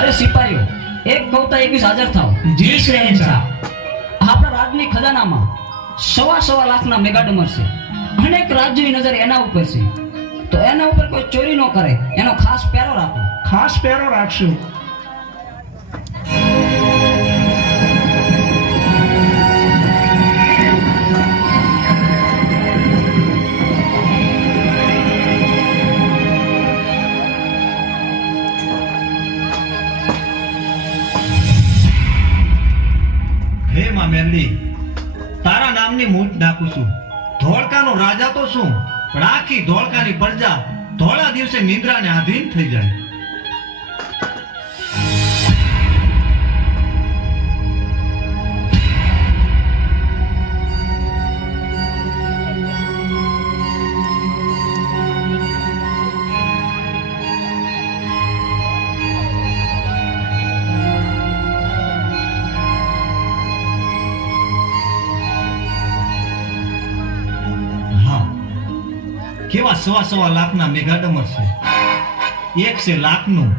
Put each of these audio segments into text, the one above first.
અરે સિપાહીઓ એક કવતા એકવીસ હાજર થાવ જી શહેનશાહ આપણા રાજની ખજાનામાં સવા સવા લાખના મેગાડમર છે અનેક રાજ્યની નજર એના ઉપર છે. તો એના ઉપર કોઈ ચોરી ન કરે એનો ખાસ પહેરો રાખો. ખાસ પહેરો રાખશું. માં મેરડી તારા નામની મૂંટ નાખું છું. ધોળકાનો રાજા તો શું પણ આખી ધોળકાની પ્રજા ધોળા દિવસે નિંદ્રાને આધીન થઈ જાય. સવા સવા લાખના મેગાડમર છે. એક છે લાખનું,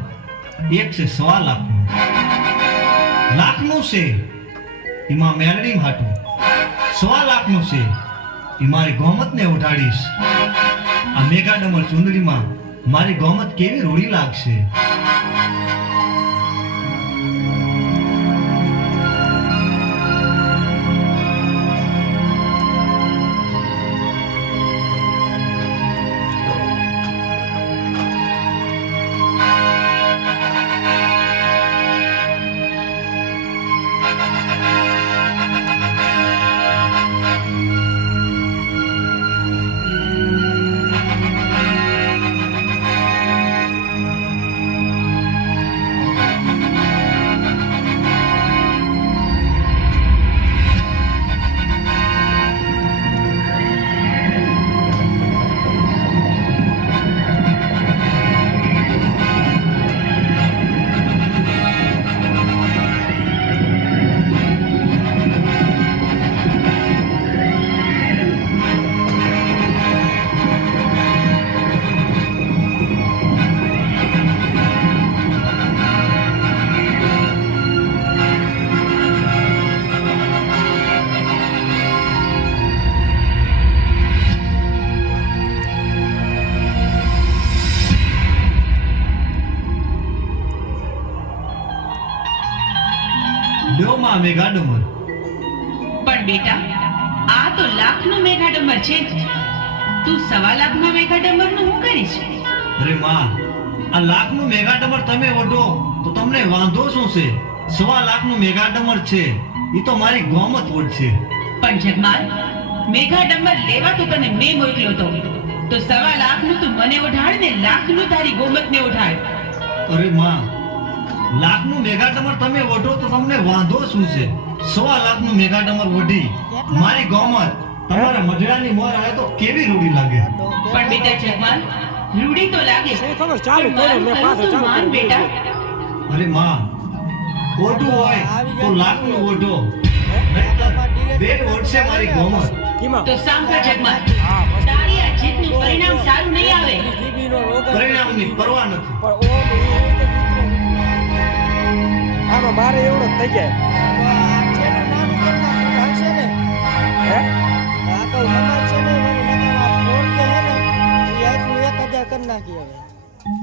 એક છે સવા લાખનું. લાખનું છે એમાં મેરડી હાટું. સવા લાખનું છે એ મારી ગોમતને ઉઠાડીશ. આ મેગાડમર ચુંદડીમાં મારી ગોમત કેવી રૂડી લાગશે? લ્યો માં મેગાડમર પણ બેટા આ તો લાખનો મેઘાડંબર છે જ. તું સવા લાખના નું શું કરીશ? અરે માં આ લાખનું મેગાડમર તમે ઓઢો તો તમને વાંધો શું છે? સવા લાખનું મેગાડમર છે એ તો મારી ગોમત ઓઢશે પણ જગમાલ મેઘાડંબર લેવા તો તને મેં મોકલ્યો તો. તો સવા લાખનું તું મને ઓઢાડ ને લાખનું તારી ગોમતને ઓઢાડ અરે માં લાખનું મેગાડમર તમે વઢો તો તમને વાંધો શું છે? સવા લાખનું મેગાડમર વઢી. મારી ગોમત તમારા મઢડાની મોર આવે તો કેવી રૂડી લાગે? પણ બેટા જગમાલ રૂડી તો લાગે ખબર? ચાલુ પણ મે પાછું ચાલુ માન બેટા. અરે માં ઓટો હોય તો લાખનું ઓઢો નહીંતર બેટ ઓઢશે મારી ગોમત તો સાંભળ હા, તારી આ જીતનું પરિણામ સારું નહીં આવે. પરિણામની પરવા નથી. પણ આમાં મારે એવડો જ થઈ જાય. હે?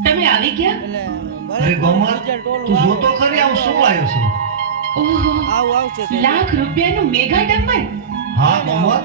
તમે આવી ગયા? તું જોતો ખરી આવું શું આવ્યો છું? ઓહો આવું આવશે લાખ રૂપિયાનું મેઘાડંબર હા ગોમત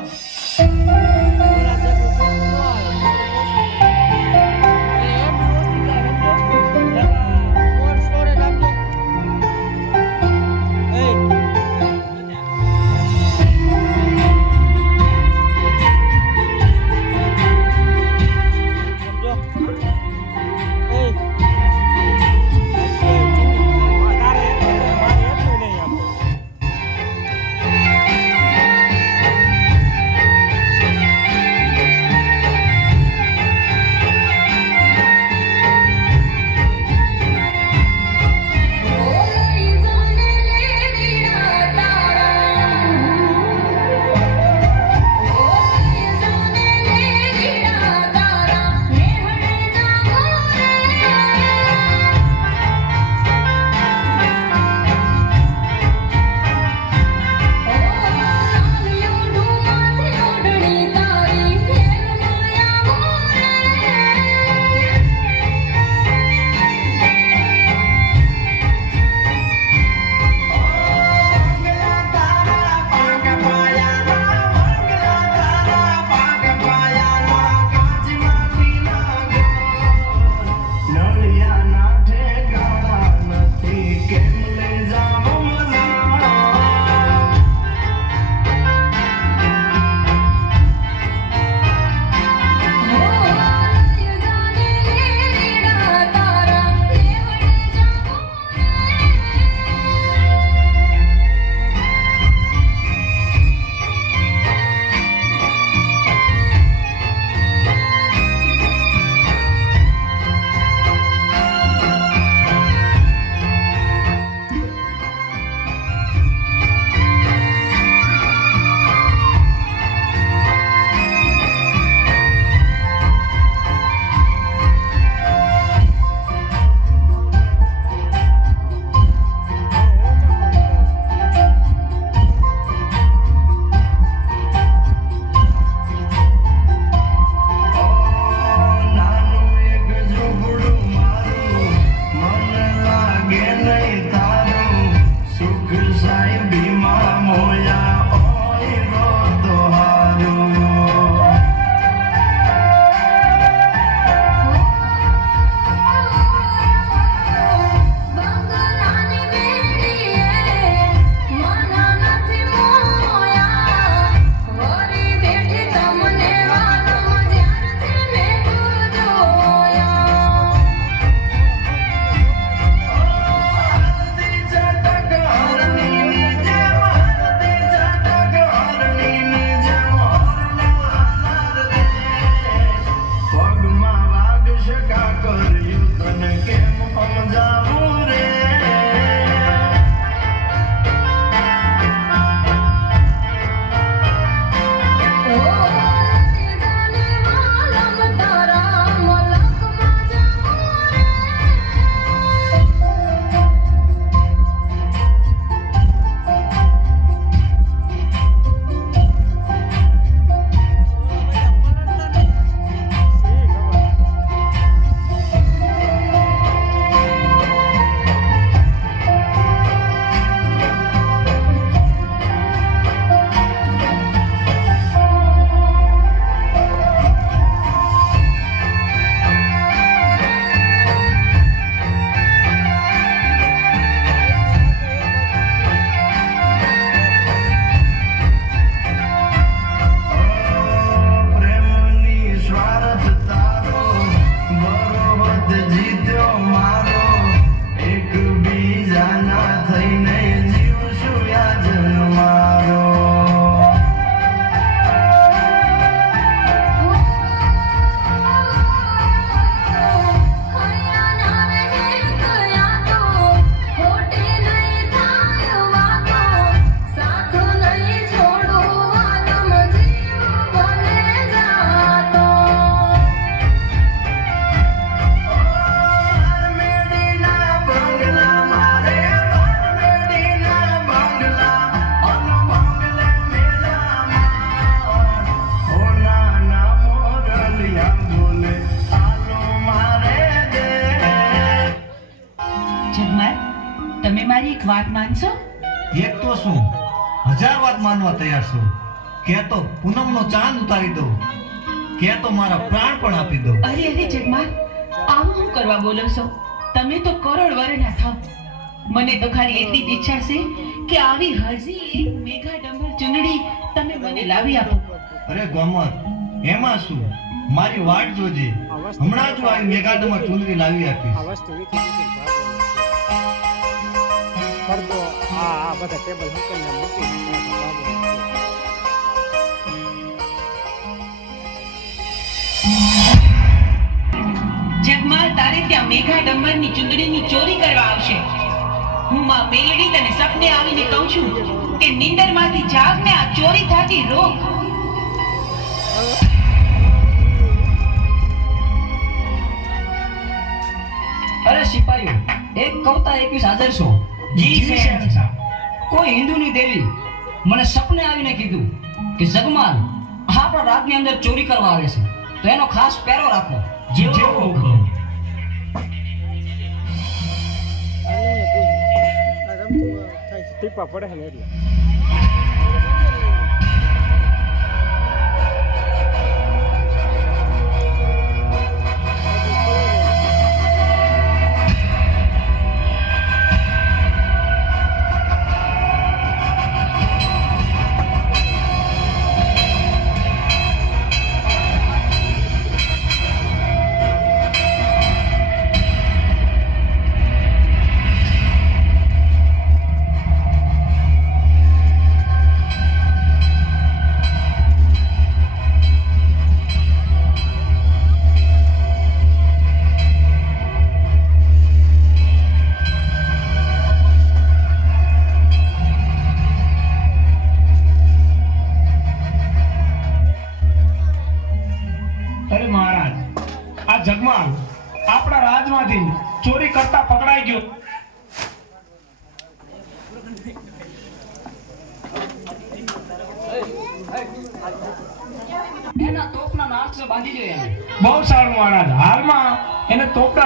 વાત માનશો? એક તો શું? હજાર વાત માનવા તૈયાર છું. કે તો પૂનમનો ચાંદ ઉતારી દઉં. કે તો મારા પ્રાણ પણ આપી દઉં. અરે અરે જગમાન આવું હું કરવા બોલો છો? તમે તો કરોડ વરના થાવ મને તો ખાલી એટલી જ ઈચ્છા છે કે આવી હજી એક મેઘા ડંબર ચૂંદડી તમે મને લાવી આપો. અરે ગમત એમાં શું? મારી વાટ જોજે. હમણાં જ આ મેઘા મેઘાડમાં ચૂંદડી લાવી આપીશ. પડદો આ બધા ટેબલ મૂકીને. જગમાલ, તારે ત્યાં મેઘા ડંબરની ચૂંદડીની ચોરી કરવા આવશે. હું સપને આવીને કહું છું કે નિંદરમાંથી જાગને આ ચોરી થતી રોક. અરે સિપાહીઓ, એક કવતા એકવીસ હાજર છો જી શહેનશાહ કોઈ હિન્દુની દેવી. મને સપને આવીને કીધું કે જગમાલ આપણા રાતની અંદર ચોરી કરવા આવે છે. તો એનો ખાસ પહેરો રાખો. જેવો. ટીપા પડે છે ને એટલે.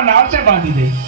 તોપના બાંધી દઈ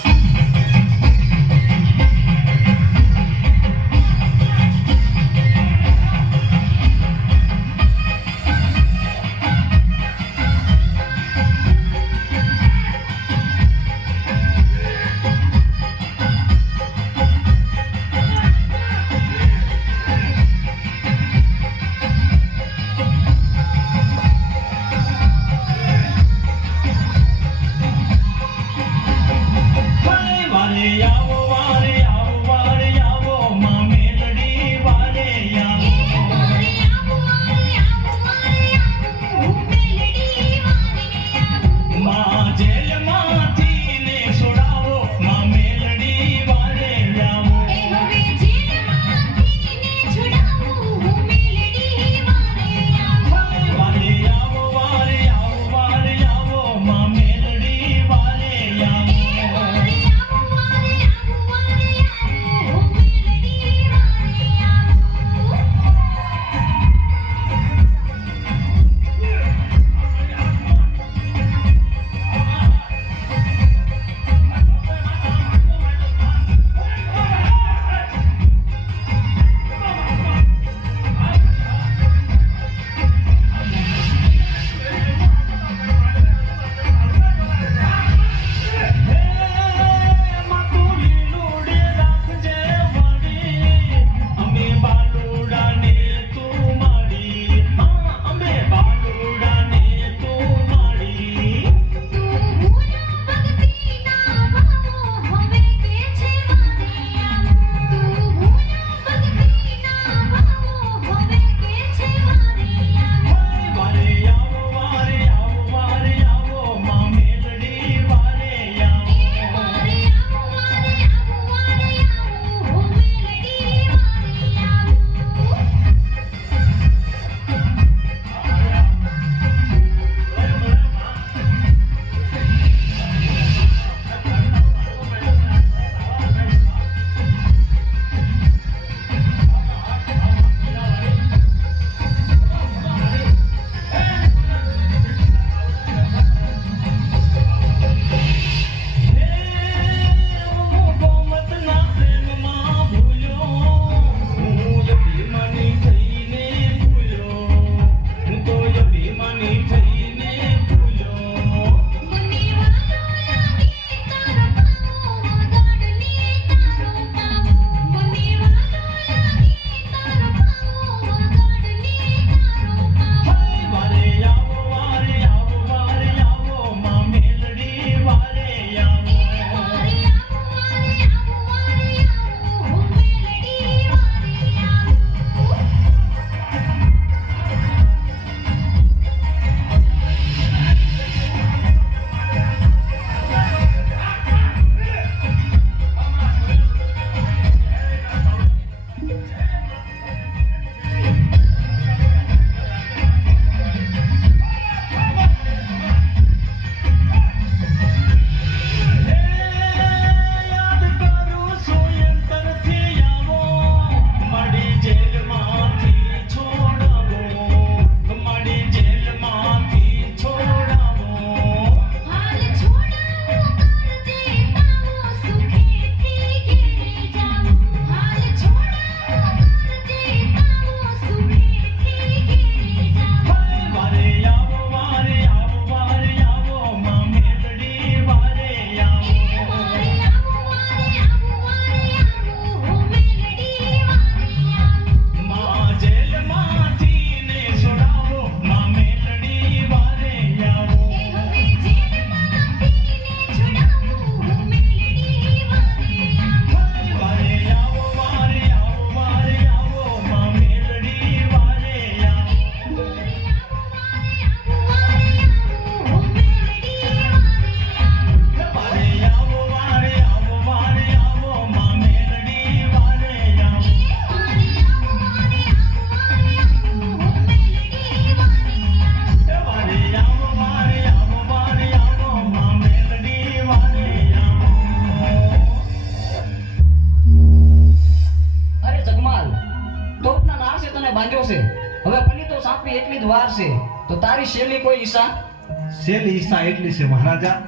શેલી ઈચ્છા એટલી છે મહારાજા.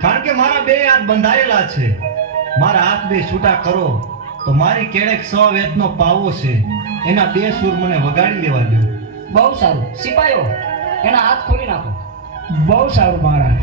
કારણ કે મારા બે હાથ બંધાયેલા છે. મારા હાથ બે છૂટા કરો તો મારી કેળેક સો વેદનો પાવો છે. એના બે સૂર મને વગાડી લેવા દો. બહુ સારું. સિપાયો એના હાથ ખોલી નાખો. બહુ સારું મહારાજ.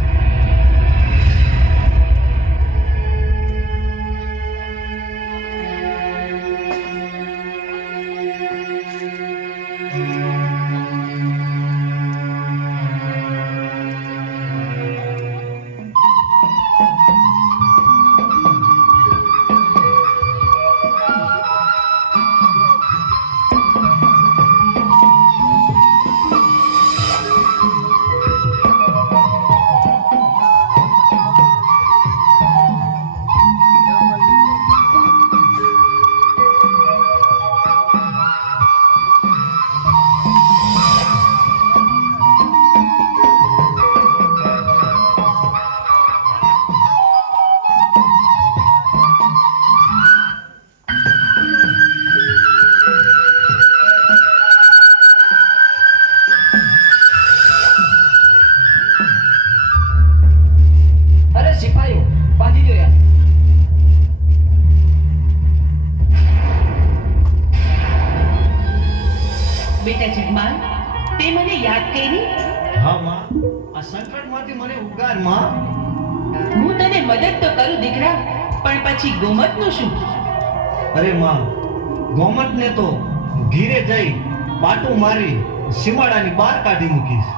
હું તને મદદ તો કરું દીકરા પણ પછી ગોમતનું શું? અરે માં ગોમતને તો ઘીરે જઈ પાટું મારી સીમાડાની બહાર કાઢી મૂકીશ.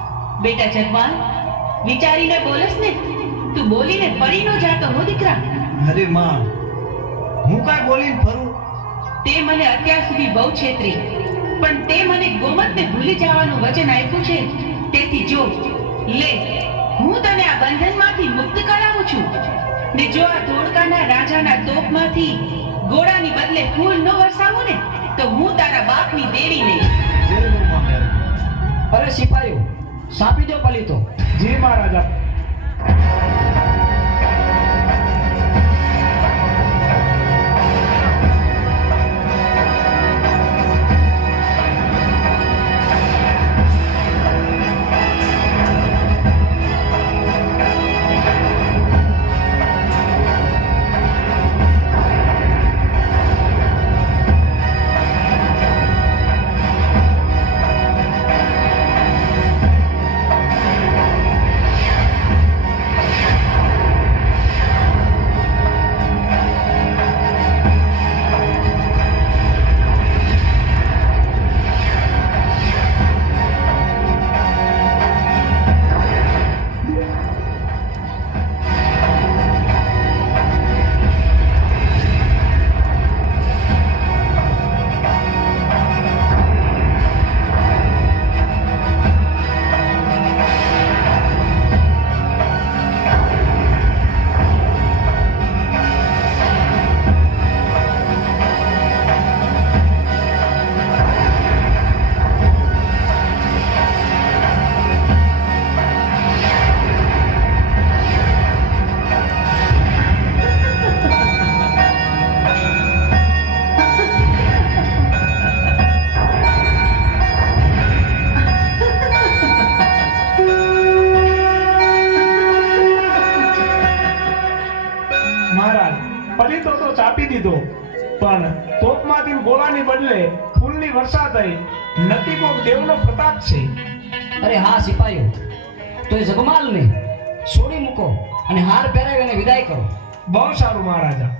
બેટા જગવાન વિચારીને બોલસ ને. તું બોલીને ફરી નો જાતો હો દીકરા. અરે માં હું કાંઈ બોલીને ફરું? તે મને અત્યાર સુધી બહુ છેતરી પણ તે મને ગોમતને ભૂલી જવાનું વચન આપ્યું છે. તેથી જો લે હું તને આ બંધનમાંથી મુક્ત કરાવું છું. ને જો આ ધોળકાના રાજાના તોપમાંથી ગોળાની બદલે ફૂલ ન વરસાવું ને તો હું તારા બાપની દેવી નહીં અરે સિપાઈઓ સાપી દો પલીતો જી મહારાજ. દીધો પણ તોપમાંથી ગોળાની બદલે ફૂલની વર્ષા થઈ નક્કી કોક દેવનો પ્રતાપ છે. અરે હા સિપાઈઓ તો એ જગમાલને છોડી મૂકો અને હાર પહેરાવી અને વિદાય કરો. બહુ સારું મહારાજા.